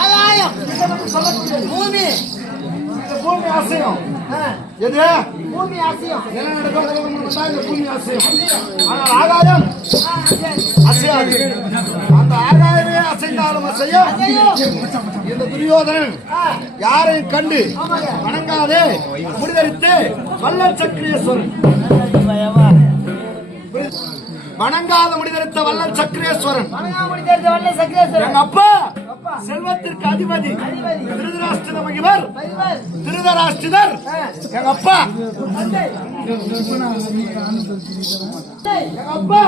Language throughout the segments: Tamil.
ஆகாயம் பூமி பூமி அசையும். எது பூமி அசையும் என்ன நடக்கும்? பூமி அசையும். ஆனால் ஆகாயம் அசையாது. அந்த ஆகாயமே அசைந்தாலும் அசையும். இந்த துரியோதனன் யாரையும் கண்டு வணங்காதே முடிதரித்து வல்லல் சக்கரேஸ்வரன் வணங்காத முடிதரித்த வல்லல் சக்கரேஸ்வரன் எங்க அப்பா செல்வத்திற்கு அதிபதி திருதராஷ்டிர மகிவர் திருதராஷ்டிரர் எங்க அப்பா எங்க அப்பா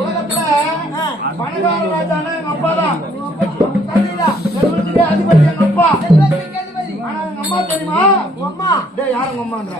உலகத்துல பணக்கார ராஜானா எங்க அப்பா தான். செல்வத்திற்கு அதிபதி எங்க அப்பா. ஆனா எங்க அம்மா தெரியுமா? அம்மா டேய் யாருங்க அம்மான்ற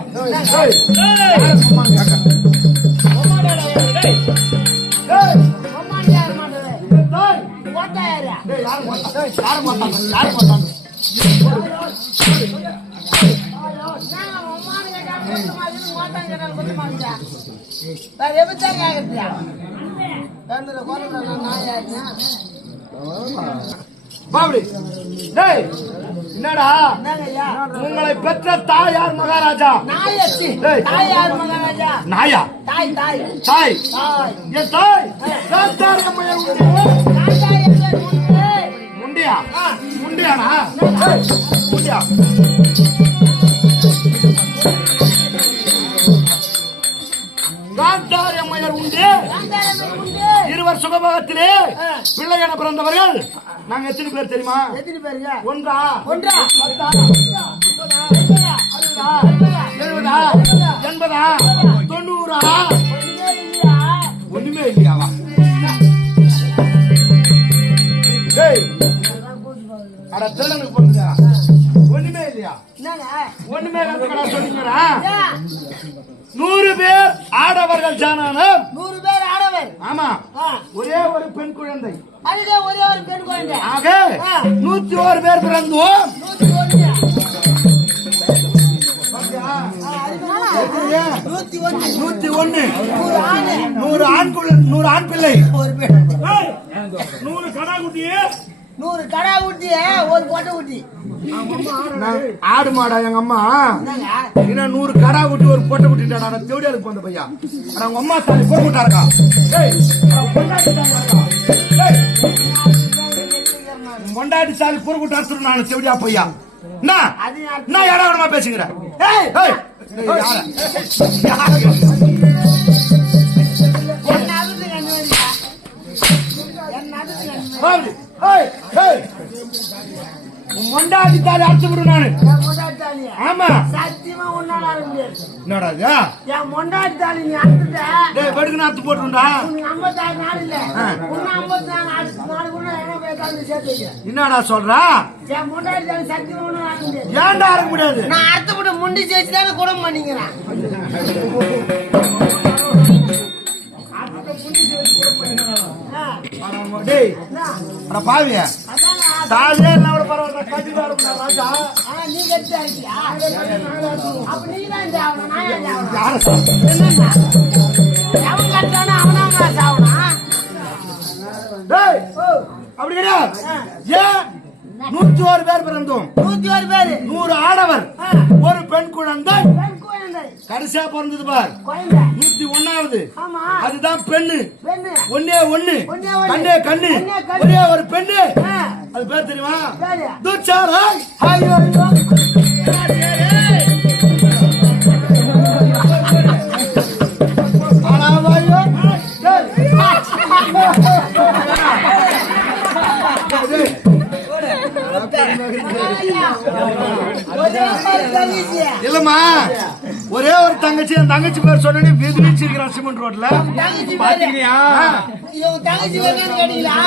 என்னடா உங்களை பெற்ற தாயார் மகாராஜா. தாயார் மகாராஜா நாயா தாய் தாய் தாய் என் தாய் முண்டியா முண்டியானா முண்டியா காந்தாரியம்மையர் உண்டு. இருவர் சுகபோகத்திலே பிள்ளை என பிறந்தவர்கள் நாங்க எத்தனை பேர் தெரியுமா? எத்தனை பேருங்க? ஒன்றா ஒன்றா 70 80 90 ஒண்ணுமே இல்லையாவா? அட திருடனுக்கு பொண்ணுங்க ஒண்ணுமே இல்லையா? ஒண்ணுமே சொல்லிக்கிறா. 100 பேர் ஆடவர்கள் ஜானானம். 100 பேர் ஆடவர். ஆமா ஒரே ஒரு பெண் குழந்தை. அதுல ஒரே ஒரு பெண் குழந்தை. ஆக 101 பேர் பிறந்தோம். 101 100 ஆண் பிள்ளை. 100 கடா குட்டி 100 கடா குட்டி ஒரு பொட்டை குட்டி. ஆடு மாடா எங்க அம்மா என்ன 100 கடா குட்டி ஒரு பொட்டை குட்டிட்டாடா. தேவடியாருக்கு போந்த பையா அவங்க அம்மா தாலி போட்டாருக்கா. கொண்டாடி சாலி பொறுக்கூட்டாரு நான் செவடியா பையா. நான் யாராவதுமா பேசுகிறேன். மொண்டாடி தாலி அடிச்சு விடு நானு. ஆமா சத்தியமா உன்னால ஆட முடியாது. என்னடா என் மொண்டாடி தாலி நீ அடிச்சுட்ட. டேய் படுக்கு நாத்து போட்டுடா. உனக்கு 56 நாள் இல்ல. உன்ன 54 நாள் கூட என்ன பேசாம சேர்த்து. என்னடா சொல்றா? என் மொண்டாடி தாலி சத்தியமா உன்னால ஆட முடியாது. ஏன்டா ஆட முடியாது? நான் அறுத்து போட்டு முண்டி சேர்த்து தானே குடம் பண்ணிக்கிறேன். பாவியா தாலியே என்ன பரவாயில்ல கட்டிட்டு ராஜா. நீ கட்டி அடிச்சியா? அப்ப நீ தான் சாவணும். நான் ஏன் சாவணும்? யார சாவணும்? அவன் கட்டானா அவனா சாவணும். அப்படி கிடையாது. ஏன் 101 பேர் பிறந்தோம். 101 பேர் 100 ஆடவர் ஒரு பெண் குழந்தை. கடைசியா பிறந்தது பார் 101வது. அதுதான் பெண்ணு. ஒன்னே ஒண்ணு கண்ணே கண்ணு ஒரே ஒரு பெண்ணு. அது பேர் தெரியுமா? துச்சாரா. இல்லம்மா ஒரே ஒரு தங்கச்சி. அந்த தங்கச்சி பேர் சொன்னே வீதிச்சிருக்கிறான் சிமெண்ட் ரோட்ல. பாத்தீங்களா? தங்கச்சி கேட்டீங்களா?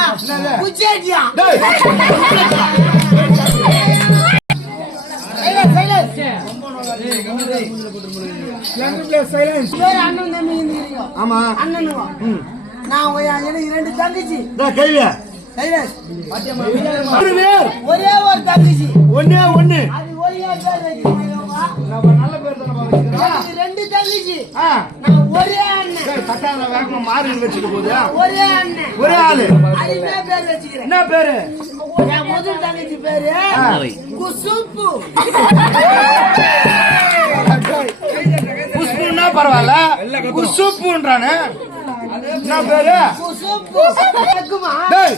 ஆமா நான் 2 தங்கச்சி கேள்வியா ஒரே ஒரு தங்கச்சி ஒன்னே ஒண்ணு. நம்ம நல்ல பேர் தானே வச்சுக்கிறா. எனக்கு 2 தங்கச்சி. ஆ. நான் ஒரே அண்ணன். டேய் தட்டால வேகமா மாறி வச்சிட்டு போகுது. ஒரே அண்ணன். ஒரே ஆளு. அது என்ன பேர் வச்சுக்கிறேன்? என்ன பேரு? என் முதல் தங்கச்சி பேரு குசுப்பு. குசுப்புன்னா பரவாயில்ல. குசுப்புன்றானே. என்ன பேரு? குசுப்பு. கேக்குமா? டேய்.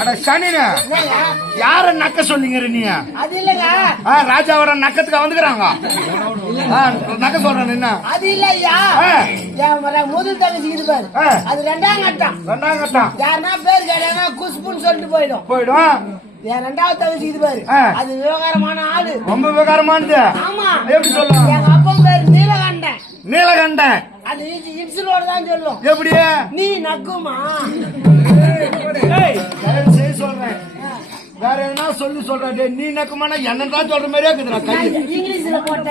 அட சனினே. யார நக்க சொன்னீங்க நீ? அது இல்லங்க. ராஜாவோட நக்கத்துக்கு வந்துக்கிறாங்க. நக்க சொல்றேன் என்ன? அது இல்லையா? என் முதல் தங்கச்சி இது பாரு. அது 2ஆம் கட்டம். 2ஆம் கட்டம். யாருன்னா பேர் கேட்டாங்க குசுப்புன்னு சொல்லிட்டு போயிடும். என் 2வது தங்கச்சி இது பாரு. அது விவகாரமான ஆளு. ரொம்ப விவகாரமானது. ஆமா. எப்படி சொல்லுவாங்க? எங்க அப்பா பேர் நீலகண்டன். நீலகண்டன். அது இன்சுலோட தான் சொல்லும். எப்படி? நீ நக்குமா? சொல்றேன். வேற எதனா சொல்லி சொல்றே. நீ நக்குமானா என்னதான் சொல்ற மாதிரியே இருக்குதுடா கை. இங்கிலீஷ்ல போட்டா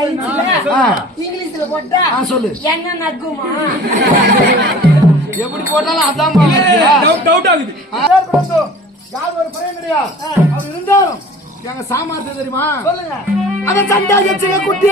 இங்கிலீஷ்ல போட்டா சொல்லு. என்ன நக்குமா? எப்படி போட்டாலும் அதான் டவுட் ஆகுது. யார் ஒரு பையன் கிடையாது. அவர் இருந்தாலும் எங்க சாமர்த்தியம் தெரியுமா? சொல்லுங்க. அத சண்டை வச்சுக்க குட்டி.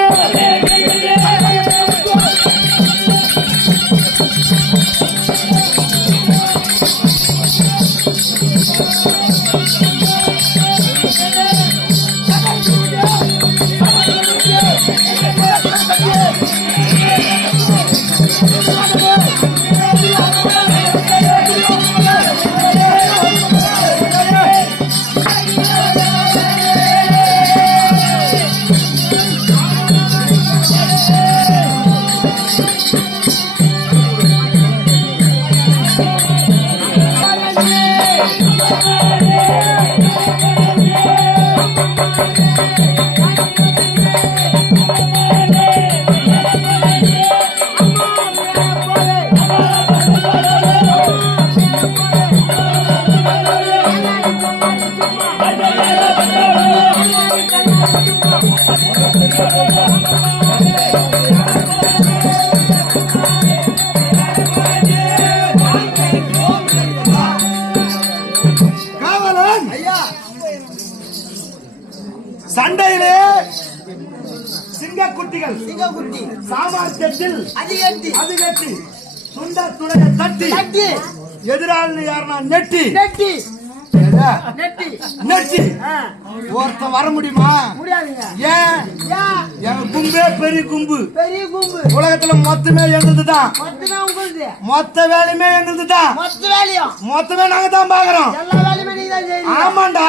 சண்டையிலே சிங்கக்குட்டிகள் சாமர்த்தியத்தில் அதிகட்டி சுண்ட துடைய தட்டி எதிராளி யாருன்னா நெட்டி ஒருத்த வர முடியுமா? ஏன்? என் கும்பே பெரிய கும்பு. உலகத்துல மொத்தமே எங்களுதுதான். மொத்த வேலையுமே எங்களுதுதான். மொத்தமே நாங்க தான் பாக்குறோம். ஆமாண்டா.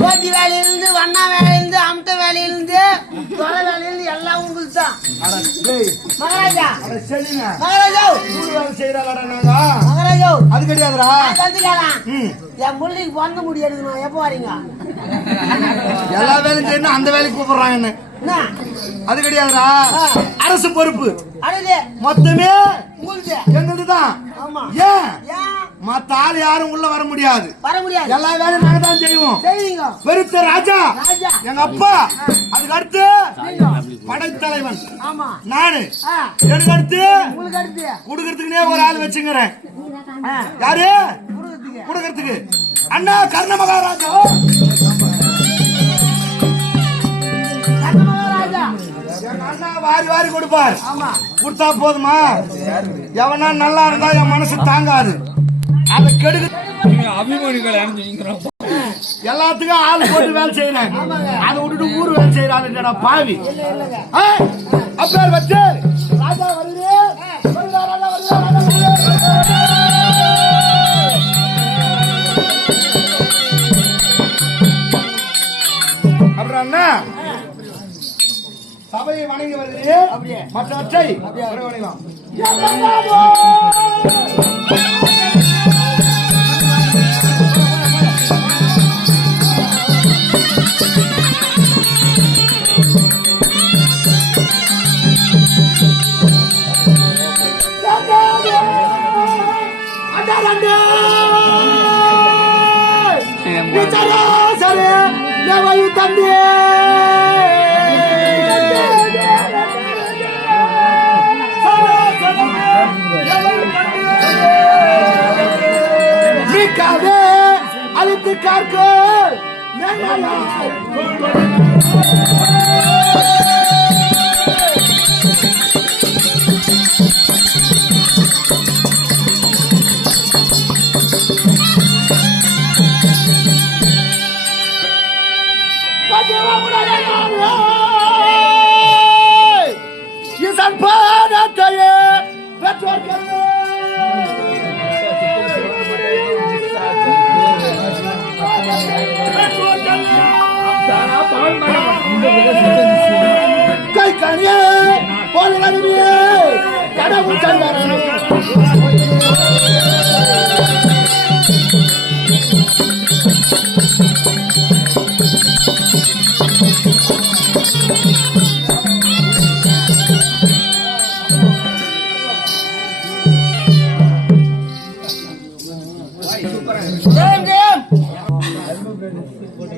போட்டி வேலையிலிருந்து வண்ணா வேலையிலிருந்து அம்ட்ட வேலையிலிருந்து தொலை வேலையிலிருந்து எல்லாம் உங்களுக்கு தான். மகாராஜா மகாராஜா மகாராஜா அது கிடையாதுடா. என் முள்ளிக்கு பிறந்த முடி எடுக்கணும். எப்போ வரீங்க? எல்லா வேலையும் செய்யணும். அந்த வேலைக்கு கூப்பிடுறான் என்ன? அது கிடையாதுடா. அரசு பொறுப்பு மொத்தமே எங்களுதுதான். ஏன்? மத்த ஆள் யாரும் உள்ள வர முடியாது. எல்லா வேலையும் நாங்க தான் செய்வோம். பெருத்த ராஜா எங்க அப்பா. அதுக்கு அடுத்து படைத்தலைவன் நானு. எனக்கு அடுத்து குடுக்கறதுக்குனே ஒரு ஆள் வச்சுக்கிறேன். யாரு குடுக்கறதுக்கு? அண்ணா கர்ண மகாராஜா. அண்ணா வாரி வாரி கொடுப்பார். கொடுத்தா போதுமா? எவனா நல்லா இருந்தா என் மனசு தாங்காது. அதை கெடுக்க எல்லாத்துக்கும் ஆள் போட்டு வேலை செய்யறேன். அதை விட்டுட்டு ஊர் வேலை செய்யறாங்க பாவி. அப்பேர் வச்சு ராஜா வருது. அப்புறம் என்ன? சபையை வணங்கி வருது. மற்றவற்றை வணங்கலாம்.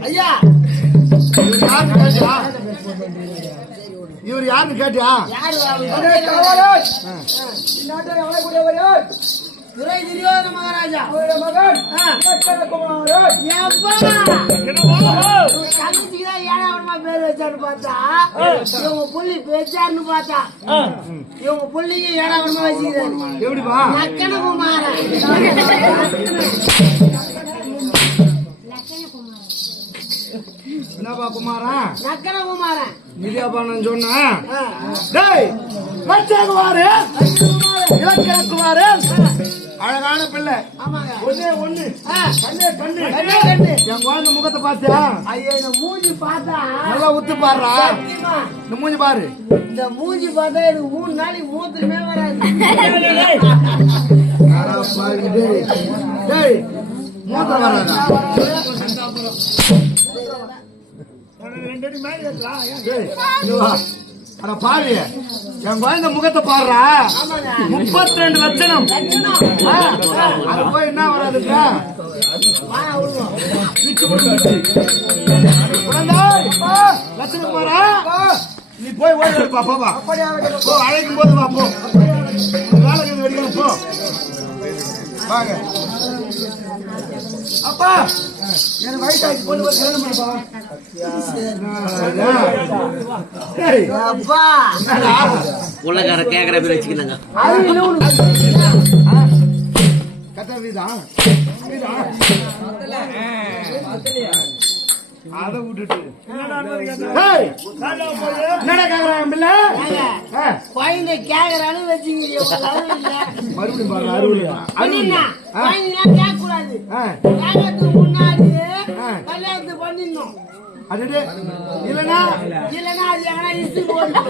ஐயா இவர் யாருன்னு கேட்டியா? துரை துரியோதன மகாராஜா தங்கச்சிக்குதான் ஏழாவதுமா பேர் வச்சான்னு பார்த்தா இவங்க புள்ளி பேச்சாருன்னு பார்த்தா இவங்க புள்ளிக்கு ஏழாவதுமா வச்சுக்கிறாரு. எப்படிப்பா? நக்கன குமாரன். என்னப்பா குமாரா? நக்கன குமாரன். இடியாப்பா நான் சொன்னா இலக்கண குமாரன் அழகான பிள்ளை. ஒண்ணே ஒண்ணு கண்ணே கண்ணு என் குழந்தை முகத்தை பார்த்தியா? ஐயோ இந்த மூஞ்சி பார்த்தா நல்லா உத்து பாடுறா. இந்த மூஞ்சி பாரு. இந்த மூஞ்சி பார்த்தா எனக்கு 3 நாளைக்கு மூத்திரமே வராது. மூத்த வராதா? அட பாரு என் குழந்தை முகத்தை பாடுறா. 32 லட்சணம். அது போய் என்ன வராதுக்கா? லட்சணம் பாரா. நீ போய் ஓய்வு எடுப்பா. போவா போ. அழைக்கும் போது வா. போ வேலை வெடிக்கணும். போ வாங்க. அப்பா எனக்கு வயசாகி கொண்டு போய் கல்யாணம் பண்ணப்பா. அப்பா உள்ளக்கார கேக்குற பேர் வச்சுக்கிறாங்க. கட்ட வீதா அதை விட்டுட்டு என்னடா கேக்குறான் பிள்ளை? குழந்தை கேக்குறான்னு வச்சுக்கிறீங்க. மறுபடியும் பாருங்க. அறுபது கேட்க கூடாது. கேட்கறதுக்கு முன்னாடி கல்யாணத்துக்கு பண்ணிடணும். அது இல்லனா இல்லன்னா அது எங்கன்னா இசு போட்டு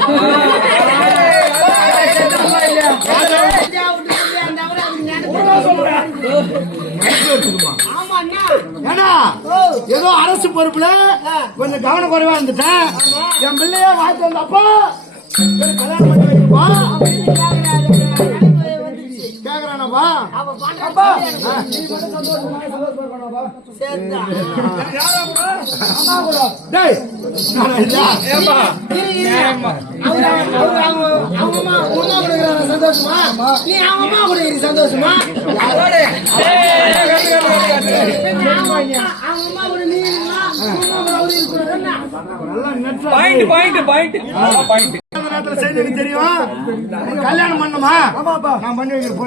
ஏதோ அரசு பொறுப்புல கொஞ்சம் கவன குறைவா இருந்துட்டேன். என் பிள்ளைய வாழ்த்து வந்தப்போ கல்யாணம் பண்ணி வைக்கப்பா கேக்குறானப்பா. சந்தோஷமா நீ அவங்க கூட சந்தோஷமா தெரியும். கல்யாணம் பண்ணுமா? நான் பண்ணி வைக்கிறேன்.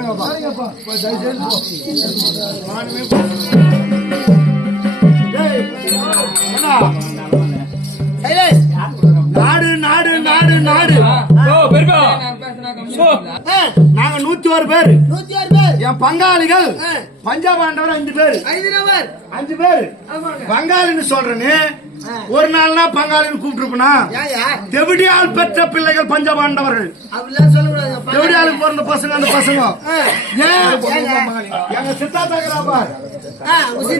நாடு நாடு நாடு நாடு நாங்க 101 பேர். என் பங்காளிகள் பஞ்சாபாண்டவர் 5 பேர். 5 பேர் பங்காளின்னு சொல்றேன்னு ஒரு நாள்னா பங்காளின்னு கூப்பிட்டுருப்பா. தெவிடியால் பெற்ற பிள்ளைகள் பஞ்சபாண்டவர்கள். தெவிடியாளுக்கு பிறந்த பசங்க அந்த பசங்க எங்க சித்தா தகராப்பா ஒரு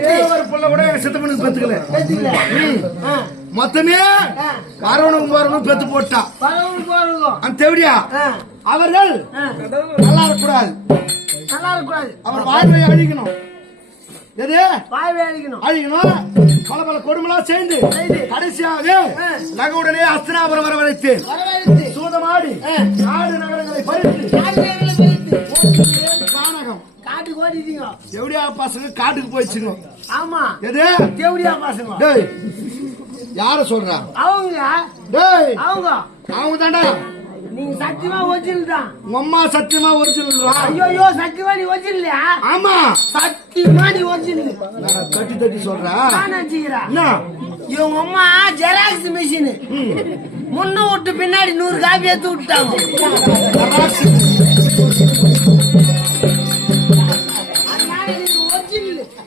பிள்ளை கூட எங்க சித்தப்பனுக்கு பெத்துக்கல. மொத்தமே வரவனும் பெத்து போட்டா அந்த தெவிடியா அவர்கள் நல்லா இருக்கக்கூடாது. அவர் வாழ்வை அழிக்கணும். எது அழிக்கணும்? பல பல கொடுமைலாம் சேர்ந்து கடைசியாக நகவுடனே அஸ்தினாபுரம் வரவழைத்து சூதமாடி நாடு நகரங்களை பறித்து கானகம் காட்டுக்கு ஓடிட்டீங்க. எவடியா பசங்க காட்டுக்கு போயிடுச்சுங்க. ஆமா எது தேவடியா பசங்க யார சொல்றா? அவங்க டேய் அவங்க அவங்க தாண்டா. நீங்க சத்தியமா ஒரிஜினல் தான். உங்க அம்மா சத்தியமா ஒரிஜினல்ரா? ஐயோ சத்தியமா நீ ஒரிஜினல். ஆமா சத்தியமா நீ ஒரிஜினல். நான் தட்டி தட்டி சொல்றா. நான் நினைச்சுக்கிறேன். என்ன? இவங்க அம்மா ஜெராக்ஸ் மிஷின் முன்ன விட்டு பின்னாடி 100 காப்பி எடுத்து விட்டாங்க.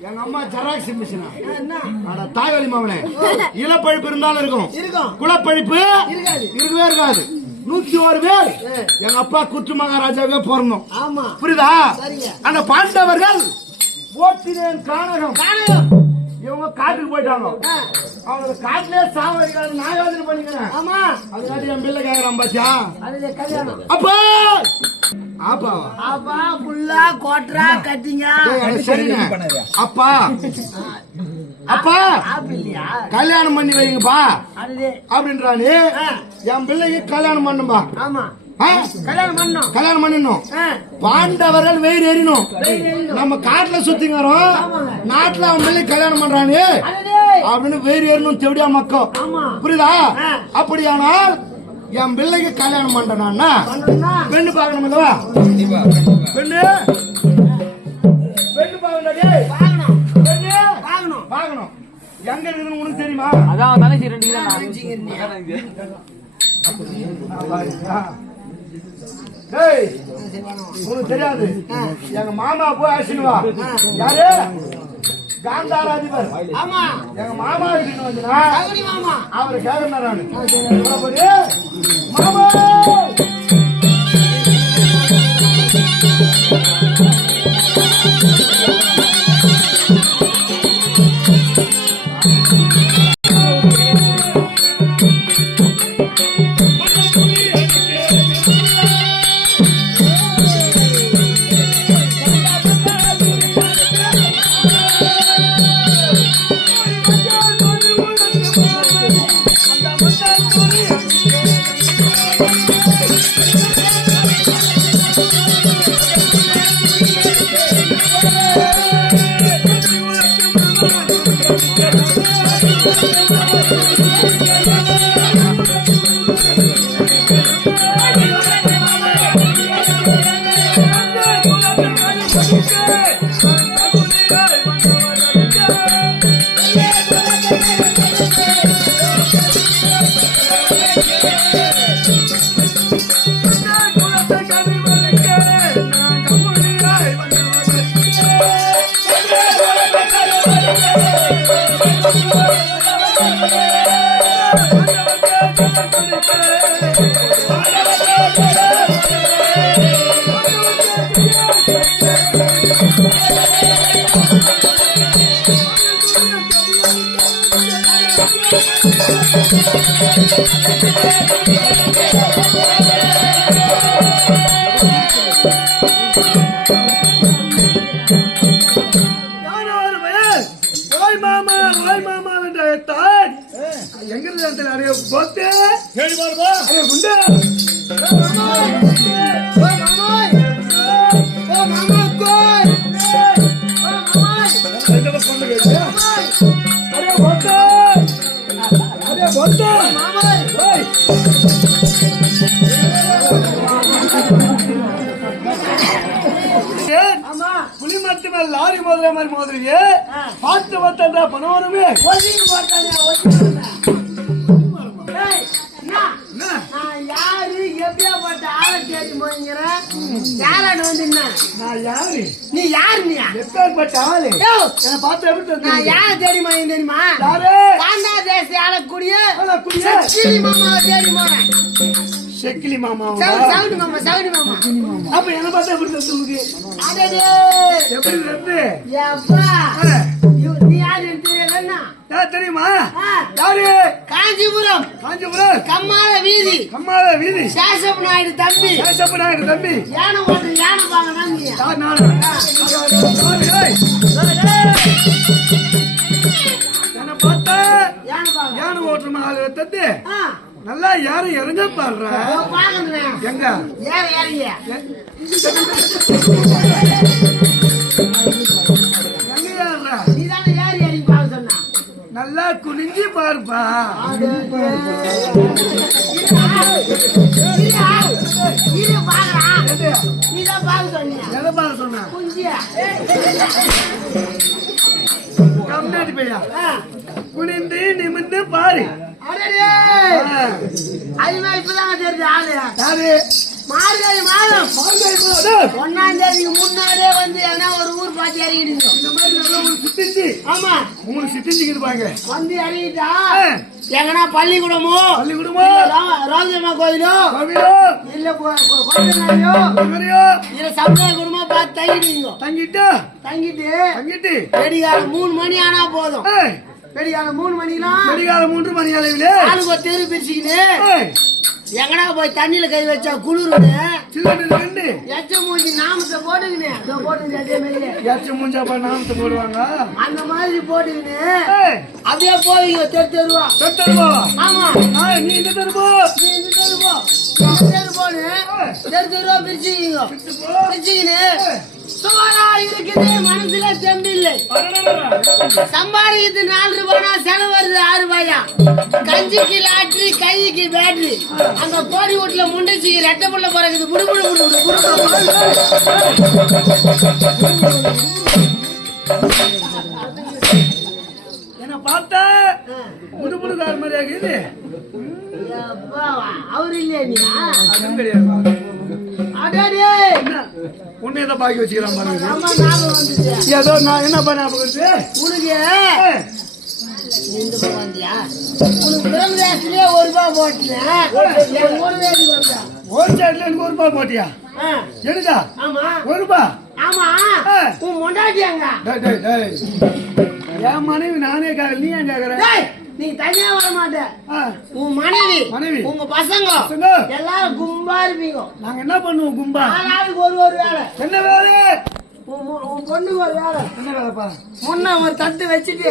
எங்க அம்மா ஜெராக்ஸ் மிஷினா? அட தாய்வழி மாவனே, இளப்பழிப்பு இருந்தாலும் இருக்கும், குலப்பழிப்பு இருக்கவே இருக்காது. 101 பேர் எங்க அப்பா குற்று மகாராஜாவே பிறந்தோம். ஆமா புரியுதா? அந்த பாண்டவர்கள் போற்றினேன் கானகம். இவங்க காட்டுக்கு போயிட்டாங்க. அவங்க காட்டுலயே சாவடிக்காது நான் யோசனை பண்ணிக்கிறேன். ஆமா அதுக்காண்டி என் பிள்ளை கேக்குறான் பாத்தியா? அதுல கல்யாணம். அப்பா அப்பா அப்பா புல்லா கோட்ரா கட்டிங்க. சரிங்க அப்பா அப்பா இல்லையா கல்யாணம் பண்ணி வைங்கப்பா அது அப்படின்றானு. என் பிள்ளைக்கு கல்யாணம் பண்ணும்பா. ஆமா கல்யாணம் பண்ணணும். கல்யாணம் பண்ணணும். பாண்டவர்கள் வெயில் எறியணும். நம்ம காட்டுல சுத்திங்க வரோம், நாட்டுல அவன் பிள்ளை கல்யாணம் பண்றானு அப்படின்னு வெயில் ஏறணும் தெவிடியா மக்கள். புரியுதா? அப்படியானால் என் பிள்ளைக்கு கல்யாணம் பண்றானா பெண்ணு பாக்கணும் அல்லவா? பெண்ணு பெண்ணு பாக்கணும். எங்க இருக்குதுன்னு உனக்கு தெரியுமா? அதான் தங்கச்சி 2 உனக்கு தெரியாது. எங்க மாமா போய் அழைச்சிட்டு வா. யாரு? காந்தார அதிபர். ஆமா எங்க மாமா கிட்ட வந்துனா மாமா அவரை கேட்கணும். மாமா லாரி மோதிர மாதிரி மோதிரிங்க. பார்த்து பார்த்தா பணம் வருமே. யாரு எப்படியாப்பட்ட ஆளை தேடி போய்க்கிறேன். யாராடு வந்து நான் யாரு? நீ யாரு? நீ எப்பேற்பட்ட ஆளு? பார்த்து எப்படி நான் யாரை தேடி போய் தெரியுமா? காந்தா தேச ஆளக்கூடிய செக்கிலி மாமாவை தேடி போறேன். செக்கிலி மாமா? சவுடி மாமா, சவுடி மாமா. அப்ப என்ன பார்த்தா எப்படி சொல்லுங்க? எப்படி இருந்து நீ யாரு தெரியுமா? தெரியுமா? யாரு? காஞ்சிபுரம். காஞ்சிபுரம் கம்மாள வீதி. கம்மாள வீதி. சேஷப்ப நாயுடு தம்பி. சேஷப்ப நாயுடு தம்பி. யானை ஓட்டு யானை பாங்க நாங்க. என்ன பார்த்தா யானை பாங்க. யானை ஓட்டுற மாதிரி தத்து நல்லா யாரும் இறங்க பாடுற. எங்க யாரு யாருங்க? எங்க யாருடா? நீதானே யாரு யாரு பாக்க சொன்னா? நல்லா நல்லா குனிஞ்சு பாருப்பா. எதை பார்க்க சொன்ன? கம்னாடி பையா குனிந்து நிமிந்து பாரு. இப்பதான் தெரியுது ஆளு யாரு? மார்கழி மாதம் 1ஆம் தேதிக்கு முன்னாடியே வந்து என்ன ஒரு ஊர் பாத்தி இறங்கிடுங்க. இந்த மாதிரி நல்ல ஒரு சித்திஞ்சு. ஆமா, உங்களுக்கு சித்திஞ்சுக்கிட்டு பாங்க. வந்து இறங்கிட்டா எங்கன்னா பள்ளிக்கூடமோ ரோஜம்மா கோயிலோ இல்ல கோயிலையோ இல்ல சமுதாய குடும்பமா பார்த்து தங்கிட்டு தங்கிட்டு வெடிகாலம் 3 மணி ஆனா போதும். வெடிகாலம் 3 மணிலாம் வெடிகாலம் 3 மணி அளவில் ஆளுக்கு ஒரு தெரு பிரிச்சுக்கின்னு எங்கடா போய் தண்ணியில கை வச்சா குளிர்னு எச்ச மூஞ்சி நாமத்தை போட்டுக்கினு அதே மாதிரி எச்ச மூஞ்சாப்பா நாமத்தை போடுவாங்க. அந்த மாதிரி போட்டுக்கினு அப்படியே போவீங்க தெருவா. ஆமா, நீ இந்த தெருவா தெருவா பிரிச்சுக்கின்னு சுமாரா இருக்குது. மனசுல தெம்பு இல்லை. சம்பாதிக்கிறது 4 ரூபானா செலவு வருது 6 ரூபாயா. கஞ்சிக்கு லாட்ரி கைக்கு பேட்டரி. அங்க கோடி வீட்டுல முண்டிச்சு ரெட்டை புள்ள பிறகுது. புடுபுடு என்ன பார்த்தா புடுபுடுக்கார மாதிரி ஆகுது. அவரு இல்லையா நீ? உன்னை பாக்கி வச்சுக்கிறான் பாருங்க. ஆமா, ஞாபகம் வந்துச்சு. ஏதோ நான் என்ன பண்ண உனக்கு வந்தியா? உனக்கு பிரம்மதாசிலே 1 ரூபாய் போட்டேன். ஒரு சைட்ல எனக்கு 1 ரூபாய் போட்டியா? எடுதா? ஆமா, 1 ரூபாய். ஆமா, உன் மொண்டாட்டியாங்க. என் மனைவி நானே கேட்கல, நீ ஏன் கேக்குற? நீ தனியா வர மாட்ட. உன் மனைவி உங்க பசங்க எல்லாரும் கும்பா இருப்பீங்க. நாங்க என்ன பண்ணுவோம் கும்பா? ஆளாளுக்கு ஒரு வேலை. என்ன வேலை? உன் பொண்ணுக்கு ஒரு வேலை. என்ன வேலைப்பா? முன்ன ஒரு தட்டு வச்சுட்டு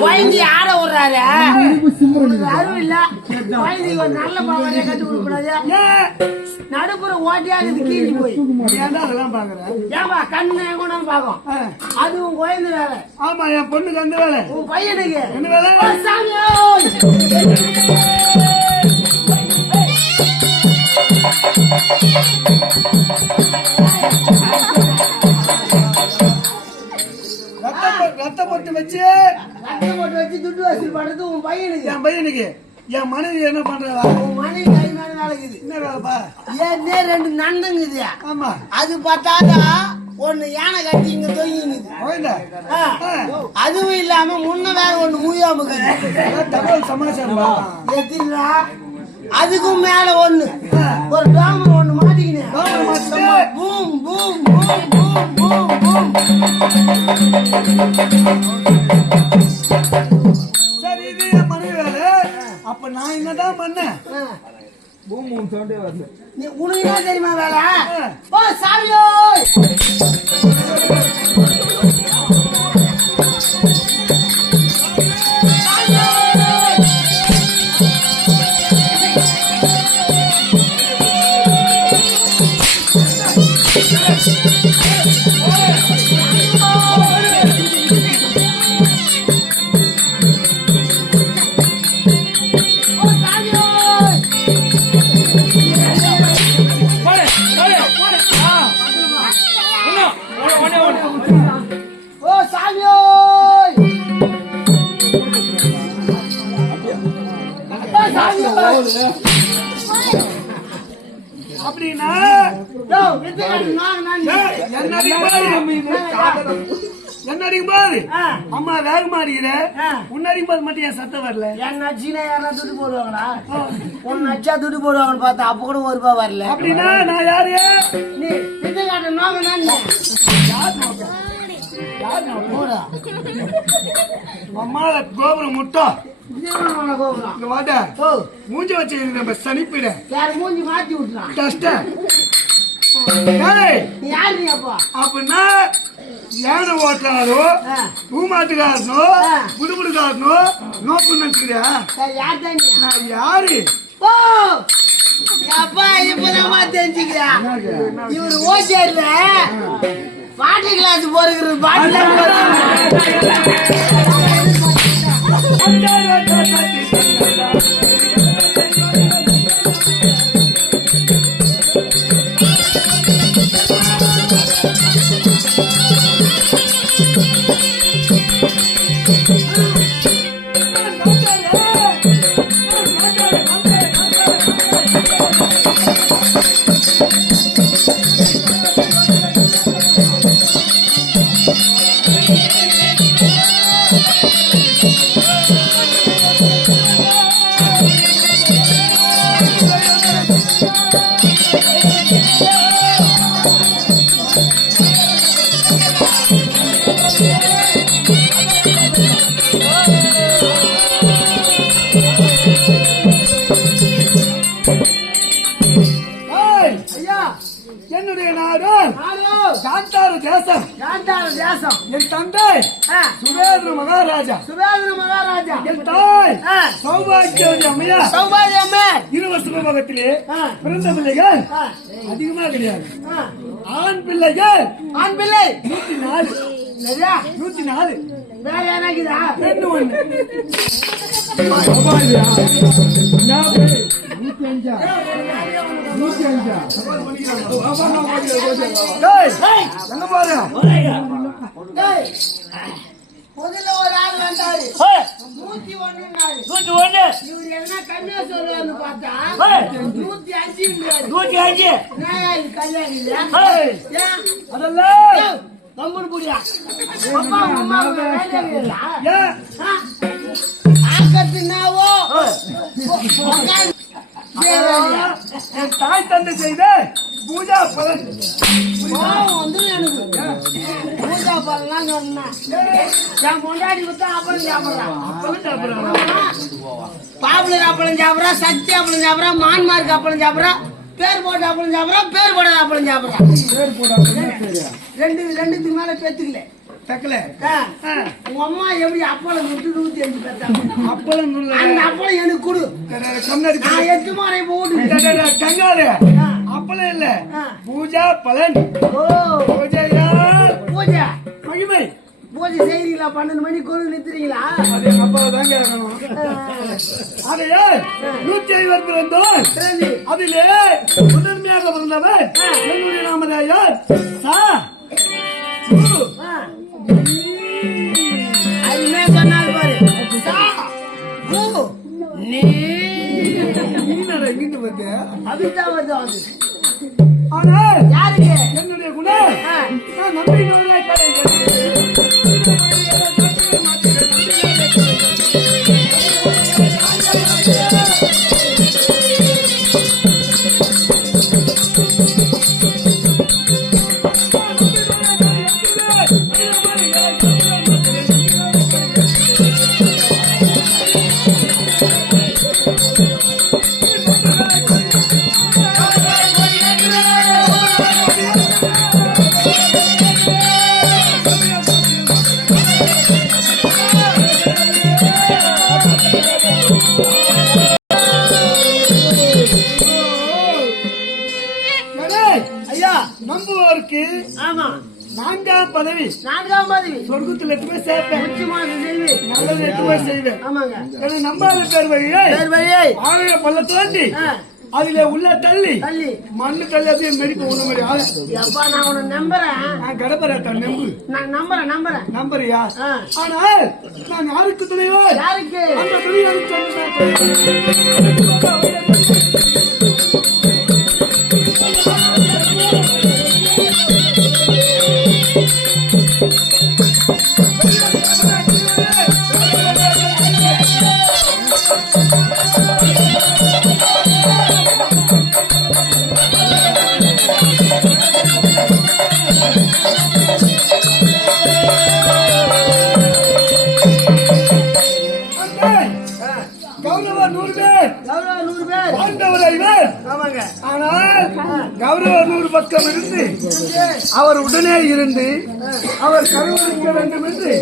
குழந்தை ஆட விடுறாரு. அருள் இல்ல குழந்தைக்கு ஒரு நல்ல பாவனையா கட்டி கொடுக்கூடாது. நடுப்புற ஓட்டியாகுது கீழி போய். அதெல்லாம் பாக்குறேன். ஏன்பா கண்ணு கூட பாக்கும். அது உன் குழந்தை வேலை. ஆமா, என் பொண்ணுக்கு அந்த வேலை. உன் பையனுக்கு என்ன வேலை? ரத்த போட்டு வச்சு துட்டு வசூல் பண்றது உன் பையனுக்கு. என் பையனுக்கு. என் மனைவி என்ன பண்றா? உன் மனைவி கை மேல வேலைக்குது. என்ன வேலைப்பா? ஏன்னே 2 நண்டுங்குது. ஆமா, அது பார்த்தாதா 1 யானை கட்டி இங்க தொங்கிங்குது. அதுவும் இல்லாம முன்ன வேற 1 மூயாம தகவல் சமாச்சாரம் எத்திரா. அதுக்கும் மேல 1 ஒரு டாமர் 1 மாட்டிக்கினேன். பூம் பூம் பூம் பூம் பூம் பூம். சரி, இது என் மனைவி வேலை. அப்ப நான் என்னதான் பண்ணேன்? பூம் பூம் சவுண்டே வரல. நீ உனக்கு என்ன தெரியுமா வேலை? ஓ சாமியோ அப்படின்னா என்னடிக்கும் பாரு. அம்மா வேக மாட்டேங்கிற. உன்னடிக்கும் போது மட்டும் என் சத்தம் வரல. என்ன சீனா யாரா துட்டு போடுவாங்களா? ஒன்னு நச்சா துட்டு போடுவாங்கன்னு பார்த்தா அப்ப கூட 1 ரூபாய் வரல. அப்படின்னா நான் யாரு? நீ திட்டு காட்ட நோங்க. அம்மால கோபுரம் முட்டோம். கோபுரம் வாட்ட மூஞ்சி வச்சு நம்ம சனிப்பிட யார் மூஞ்சி மாத்தி விட்டுறான். கஷ்ட ஏய், நீ யாரு நீ அப்போ அப்படின்னா யானை ஓட்டுறாரோ பூமாட்டுக்காரனோ புடுபுடுக்காரனோ நோக்கு நினைச்சுக்கிறியா? யார் தான் நீ நான் யாரு? ஓ அப்பா இப்பதான் தெரிஞ்சுக்கியா இவரு ஓசியர்ல பாட்டி கிளாஸ் போறது பாட்டில என்னுடைய நாடு காந்தார தேசம். என் தந்தை சுவேந்திர மகாராஜா. என் தாய் சௌபாகியவதி அம்மையார். இருவசன பக்கத்திலே பிறந்த பிள்ளைகள் அதிகமா கிடையாது. ஆண் பிள்ளைகள் 104. வேற யாராக்குதா ரெண்டு ஒண்ணு என்ன பாரு முதல்ல ஒரு ஆள் வந்தாரு 101 இவரு என்ன கம்மியா சொல்லுவாரு பார்த்தா 105 கல்யாணம் இல்ல அதெல்லாம் கம்முன்னு புரியா அம்மா ஆக்கத்தினாவோ என் தாய் தந்தை செய்த பூஜா பலன் வந்து எனக்கு பூஜா பலன்லாம் சொன்னேன் என் பொண்டாடி விட்டா அப்பளம் சாப்பிடுறான் பாப்புலர் அப்பளம் சாப்பிட்றா சக்தி அப்பளம் சாப்பிட்றா மான்மார்க்கு அப்பளம் சாப்பிட்றா பேர் போட்ட அப்பளம் சாப்பிட்றா பேர் போடாத அப்பளம் சாப்பிட்றா ரெண்டுத்துக்கு மேல பெத்துக்கல தக்கல உங்க அம்மா எப்படி அப்பளம் 125 பெத்தாங்க அப்பளம் அந்த அப்பளம் எனக்கு கொடு நான் 8 மாலை போட்டு கங்காரு அப்பளம் இல்ல பூஜா பலன் பூஜை மகிமை பூஜை செய்யறீங்களா 12 மணிக்கு கொண்டு நிறுத்துறீங்களா அது அப்பாவை தான் கேட்கணும். அதையே 152 அதிலே முதன்மையாக பிறந்தவர் என்னுடைய நாமதாயார் அதுமே சொன்னாரு பாரு இங்கிட்டு வந்து அதுதான் வருது அது ஆனால் யாருக்கு என்னுடைய குணம் நான் நம்பிக்கையோட நம்புவோருக்கு ஆமா 4ஆம் பதவி சொர்க்கத்தில் 8 பேர் சேர்ப்பேன் நல்லது 8 பேர் செய்வேன். எனக்கு நம்பாத பேர் வழியை ஆழ பல்ல தோண்டி அதுல உள்ள தள்ளி மண்ணு தள்ளி அப்படியே மெடிக்க ஒண்ணு மாதிரி நான் உன்னை நம்புறேன். நான் கடப்பறேன் நம்பு நான் நம்புறேன் நம்புறியா? ஆனால் நான் யாருக்கு துணையோ யாருக்கு அந்த துணை கௌரவ 100 பேர் ஆனால் கௌரவ 100 பக்கம் இருந்து அவர் உடனே இருந்து அவர் கருவறுக்க வேண்டும் என்று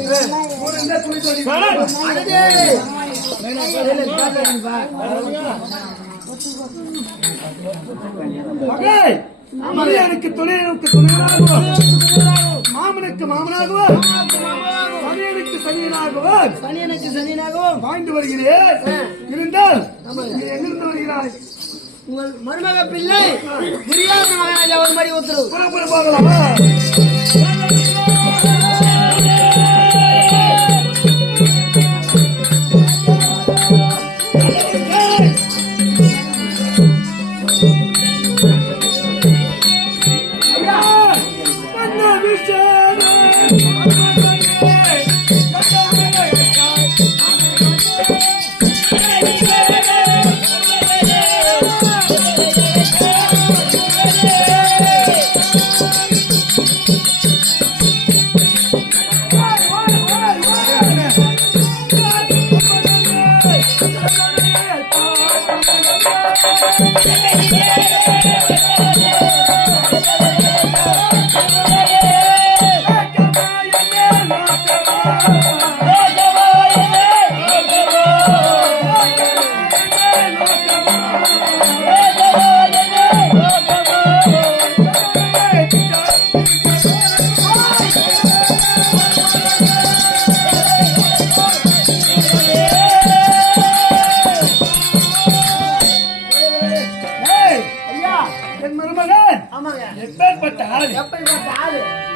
எனக்கு துணையனுக்கு துணையனாகுவார், மாமனுக்கு மாமனாகுவார், சனியனுக்கு சனியனாகுவார் வாழ்ந்து வருகிறேன். இருந்தால் எங்கிருந்து வருகிறாய்? உங்கள் மருமக பிள்ளை புரியாத மகனாக ஒரு மாதிரி உத்தரவு புறப்பட போகலாமா?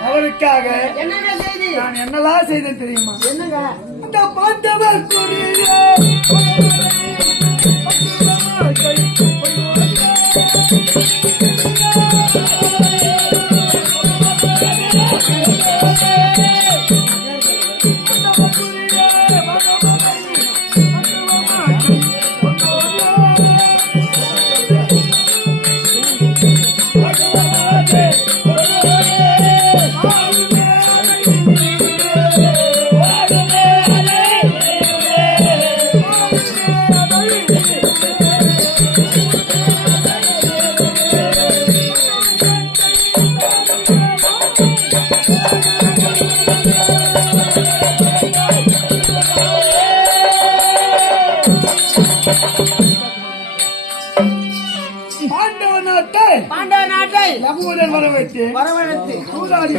அவருக்காக நான் என்னெல்லாம் செய்தேன் தெரியுமா? அந்த பாண்டவர் பாண்டவ நாட்டை லபுடன் வரவழைத்து சூதாடி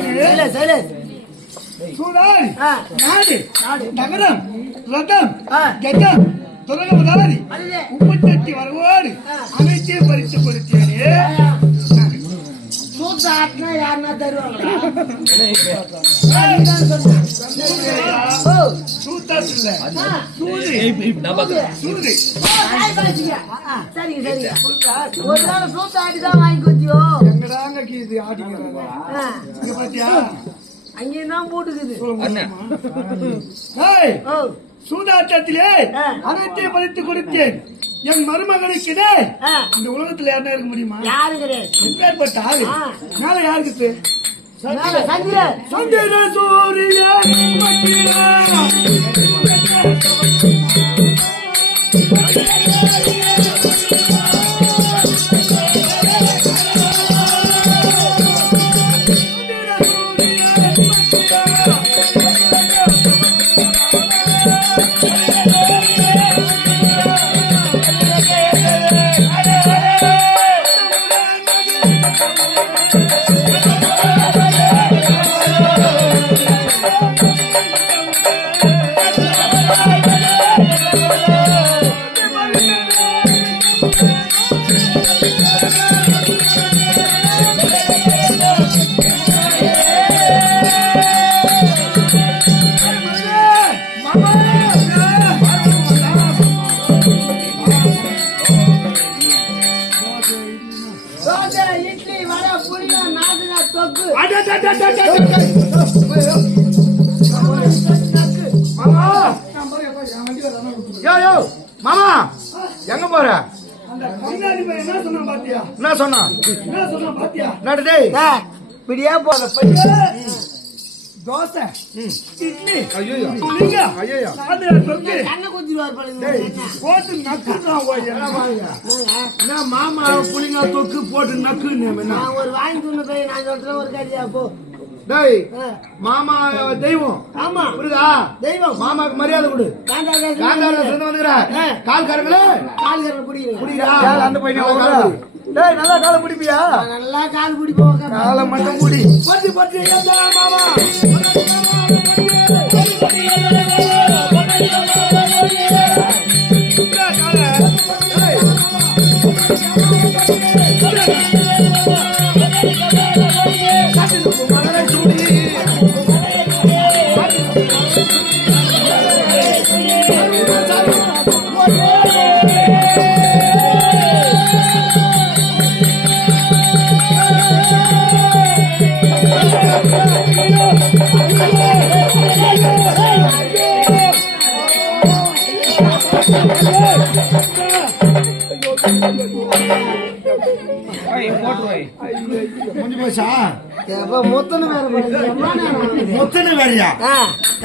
நாடு நகரம் ரதம் கஜம் துரகமதாரி உப்புச்சட்டி வரவோடு அமைச்சே பறித்து கொடுத்தேனே. சூதாட்டினா யாருன்னா தருவாங்க? சூத்தாட்டு இல்ல, சூது. சரி சரி, ஒரு நாள் சூத்தாட்டி தான் வாங்கி கொடுத்தியோ? எங்கடாங்க இது ஆடிக்கிறாங்க பாத்தியா? அங்கேயும் தான் போட்டுக்குது. சூதாட்டத்திலே அனைத்தையும் பறித்து கொடுத்தேன் என் மருமகனுக்கு. இந்த உலகத்துல யாருன்னா இருக்க முடியுமா? யாரு கிடையாது. எப்பேற்பட்ட ஆளு மேல யாருக்கு? சந்திரன் சந்திர சூரியன் மாமா எங்க போற? என்ன சொன்னா பாத்தியா? பிடியா போற தோசை இட்லி ஐயோ புளிங்க ஐயோ தொக்கு கண்ணை குத்திடுவார் பாருங்க. டேய், போட்டு நக்குறான் என்ன மாமா புளிங்க தொக்கு போட்டு நக்குன்னு நான் ஒரு வாங்கி துண்ணு போய் நான் சொல்றேன் ஒரு கறியா போ. டேய் ஆ. மாமா தெய்வம் ஆமா புரியுதா தெய்வம் மாமாக்கு மரியாதை கொடு காந்தார சேர்ந்து வந்துக்கிறா கால்காரங்களே கால் கரை பிடிக்கிறேன். புரியுதா அந்த பையன் டேய் நல்லா காலை பிடிப்பியா நல்லா கால் பிடிப்போம். காலை மட்டும் பிடி பட்டி பட்டி மாமா கொஞ்சம் பேசா மொத்தம் வேற பண்ணுங்க. மொத்தனை வேறையா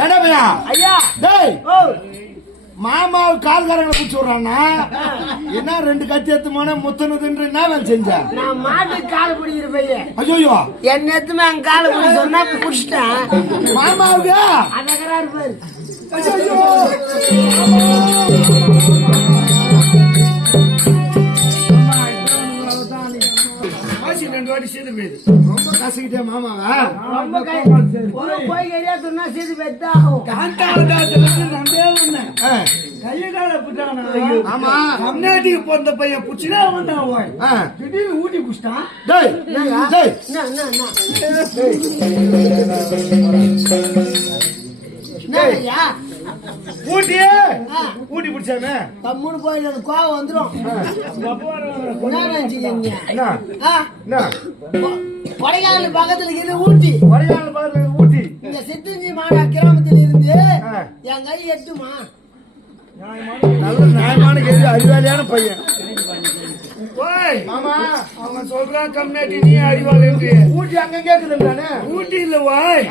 ஏடா பையா ஐயா டேய் ஓ மாமாவு கால்காரங்களை பிடிச்சி விடுறான்னா என்ன 2 கத்தி எடுத்து போன முத்தனதுன்ற என்ன வேலை செஞ்ச நான் மாட்டுக்கு கால் பிடிக்கிற பையன் ஐயோ என்ன எத்துமே அங்க காலை பிடி சொன்னா பிடிச்சிட்டேன். மாமாவுக்கு அதகராரு பாரு. ஐயோ காசி 2 வாட்டி சேர்ந்து போயிது ரொம்ப கசக்கிட்டே மாமாவா ரொம்ப ஒரு போய் கறியா சொன்னா சீது வெத்தா ஆகும். ஆமா கம்னாட்டிக்கு பிறந்த பையன் புடிச்சுனா வந்தான் ஓய் ஆ. திடீர்னு ஊட்டி புடிச்சிட்டான். டேய் டேய் என்னய்யா ஊட்டியே ஊட்டி பிடிச்சாமே கம்முன்னு போயிட்டு அந்த கோவம் வந்துரும். என்ன நினைச்சுக்கீங்க? என்ன என்ன கொடைக்கானல் பக்கத்துல இருக்குது ஊட்டி. வரையாள பாரு ஊட்டி இந்த சித்தஞ்சி மாடா கிராமத்தில் இருந்து என் கை எட்டுமா? நல்ல நியாயமான கேள்வி அறிவாளியான பையன் ஓய் மாமா அவங்க சொல்றான் கம்னாட்டி நீ அறிவாள் என்று. ஊட்டி அங்க கேக்குதுன்றானே ஊட்டி இல்ல ஓய்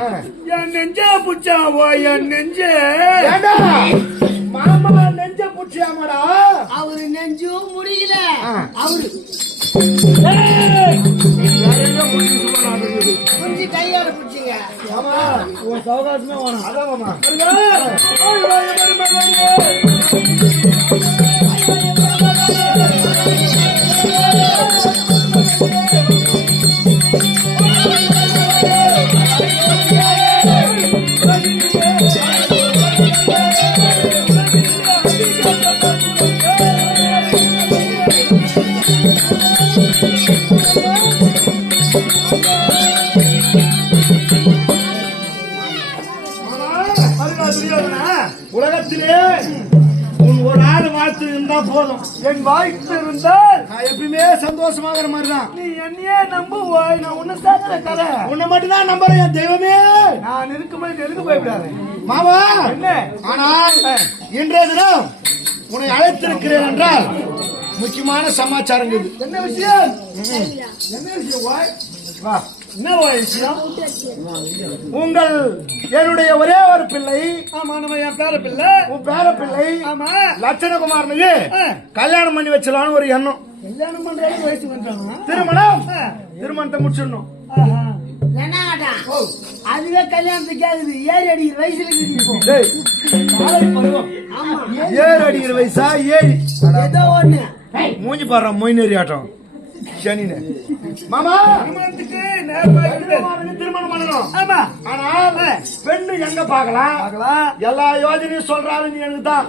என் நெஞ்சா புடிச்சான் ஓய் என் நெஞ்சே. ஏண்டா மாமா நெஞ்ச புடிச்சாமாடா அவரு நெஞ்சும் முடியல. அவரு புடிச்சு கையோட பிடிச்சிங்க. மாமா உன் சவகாசமே வேணும் அதான் மாமா உலகத்திலே உன் ஒரு ஆள் வாழ்த்து இருந்தா போதும். என் வாய்ப்பு இருந்தால் நான் எப்பயுமே சந்தோஷமாகிற மாதிரிதான். நீ என்னையே நம்பு ஓய் நான் உன்னை சாக்கிற கதை. உன்னை மட்டும் தான் நம்புறேன் என் தெய்வமே. நான் இருக்கும்போது எதுக்கு போய்விடாது மாமா என்ன ஆனால் இன்றைய தினம் உன்னை அழைத்திருக்கிறேன் என்றால் முக்கியமான சமாச்சாரம் இது. என்ன விஷயம் என்ன விஷயம் ஓய் வா. என்ன ஓய் விஷயம்? உங்கள் என்னுடைய ஒரே ஒரு பிள்ளை ஆமா நம்ம என் பேர பிள்ளை உன் பேர பிள்ளை ஆமா லட்சணகுமாரனுக்கு கல்யாணம் பண்ணி வச்சலான்னு ஒரு எண்ணம். கல்யாணம் பண்றாங்க வயசு பண்றாங்க திருமணத்தை முடிச்சிடணும். என்ன ஆட்டம்? அதுவே கல்யாணத்துக்கு ஆகுது. ஏறி அடிக்கிற வயசுல இருக்குது இப்போ. டேய், காலை பருவம் ஆமா ஏறு அடிக்கிற வயசா ஏறி ஏதோ ஒண்ணு. மூஞ்சி பாடுறான் மொய்னேரி ஆட்டம் சனின்னு. மாமா திருமணத்துக்கு நேரமா திருமணம் பண்ணணும். ஆமா ஆனால் பெண்ணு எங்க பாக்கலாம் எல்லா யோஜனையும் சொல்றாரு நீ எனக்கு தான்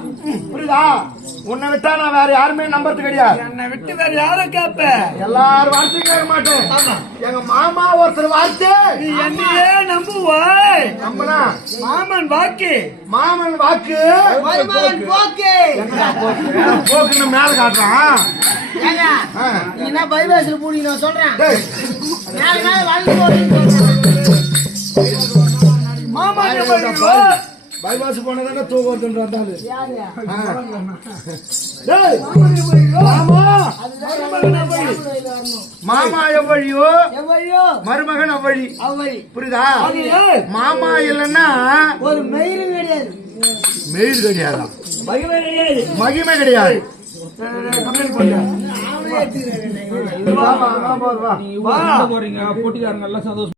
புரியுதா? உன்னை விட்டா நான் வேற யாருமே நம்பறது கிடையாது. என்னை விட்டு வேற யாரும் கேப்ப எல்லாரும் வார்த்தையும் கேட்க மாட்டேன். எங்க மாமா ஒருத்தர் வார்த்தை நீ என்னையே நம்புவாய். நம்பனா மாமன் வாக்கு மாமன் வாக்கு மருமகன் போக்கு. போக்குன்னு மேல காட்டுறான். ஏங்க, நீ என்ன பைபாஸ்ல பூடி நான் சொல்றேன். டேய், மேல மேல வளர்ந்து போறேன்னு சொல்றேன். மாமா பைபாஸ் போனதானே தூக்கம் வருதுன்னு வந்தாரு. யாரு? டேய், மாமா மாமா எவ்வழியோ எவ்வளியோ மருமகன் அவ்வழி. அவ்வளி. புரியுதா? மாமா இல்லைன்னா ஒரு மயிலும் கிடையாது. மெயில் கிடையாதா? மகிமை கிடையாது. மகிமை கிடையாது. அவனே எடுத்துக்கிறேன். வா, வா, வா, வா, வா. போறீங்க போட்டிக்காரங்க எல்லாம் சந்தோஷம்.